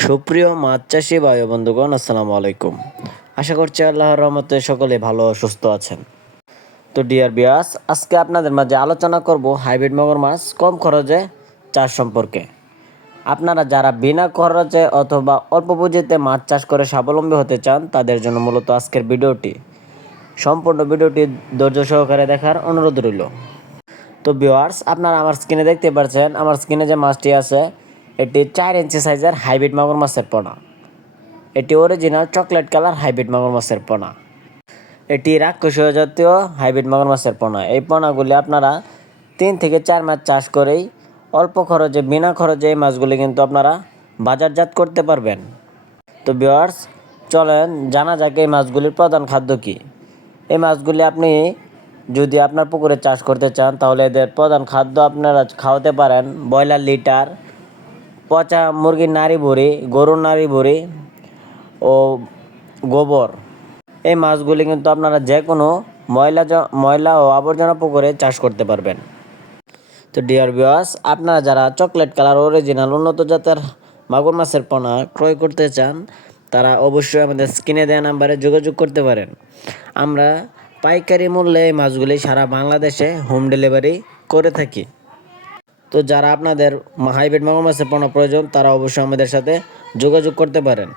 সুপ্রিয় মাছ চাষি ভাই ও বন্ধুগণ, আসসালামু আলাইকুম। আশা করছি আল্লাহর রহমতে সকলে ভালো ও সুস্থ আছেন। তো ডিয়ার বিয়াস, আজকে আপনাদের মাঝে আলোচনা করব হাইব্রিড মগর মাছ কম খরচে চাষ সম্পর্কে। আপনারা যারা বিনা খরচে অথবা অল্প পুঁজিতে মাছ চাষ করে স্বাবলম্বী হতে চান, তাদের জন্য মূলত আজকের ভিডিওটি। সম্পূর্ণ ভিডিওটি ধৈর্য সহকারে দেখার অনুরোধ রইল। তো ভিউয়ার্স, আপনারা আমার স্ক্রিনে দেখতে পাচ্ছেন, আমার স্ক্রিনে যে মাছটি আছে এটি 4 ইঞ্চি সাইজের হাইব্রিড মাগুর মাছের পোনা। এটি অরিজিনাল চকলেট কালার হাইব্রিড মাগুর মাছের পোনা। এটি রাক্ষসীয় জাতীয় হাইব্রিড মাগুর মাছের পোনা। এই পোনাগুলি আপনারা 3 থেকে 4 মাস চাষ করেই অল্প খরচে, বিনা খরচে এই মাছগুলি কিন্তু আপনারা বাজারজাত করতে পারবেন। তো ভিউয়ার্স, চলেন জানা যাক এই মাছগুলির প্রধান খাদ্য কী। এই মাছগুলি আপনি যদি আপনার পুকুরে চাষ করতে চান, তাহলে এদের প্রধান খাদ্য আপনারা খাওয়াতে পারেন ব্রয়লার লিটার, পচা মুরগির নাড়ি ভুঁড়ি, গরুর নাড়ি ভুঁড়ি ও গোবর। এই মাছগুলি কিন্তু আপনারা যে কোনো ময়লা ও আবর্জনা পুকুরে চাষ করতে পারবেন। তো ডিয়ার ভিউয়ার্স, আপনারা যারা চকলেট কালার অরিজিনাল উন্নত জাতের মাগুর মাছের পোনা ক্রয় করতে চান, তারা অবশ্যই আমাদের স্ক্রিনে দেওয়া নাম্বারে যোগাযোগ করতে পারেন। আমরা পাইকারি মূল্যে এই মাছগুলি সারা বাংলাদেশে হোম ডেলিভারি করে থাকি। তো যারা আপনাদের হাইব্রিড মাগুর মাছের পোনা প্রয়োজন, তারা অবশ্যই আমাদের সাথে যোগাযোগ করতে পারেন।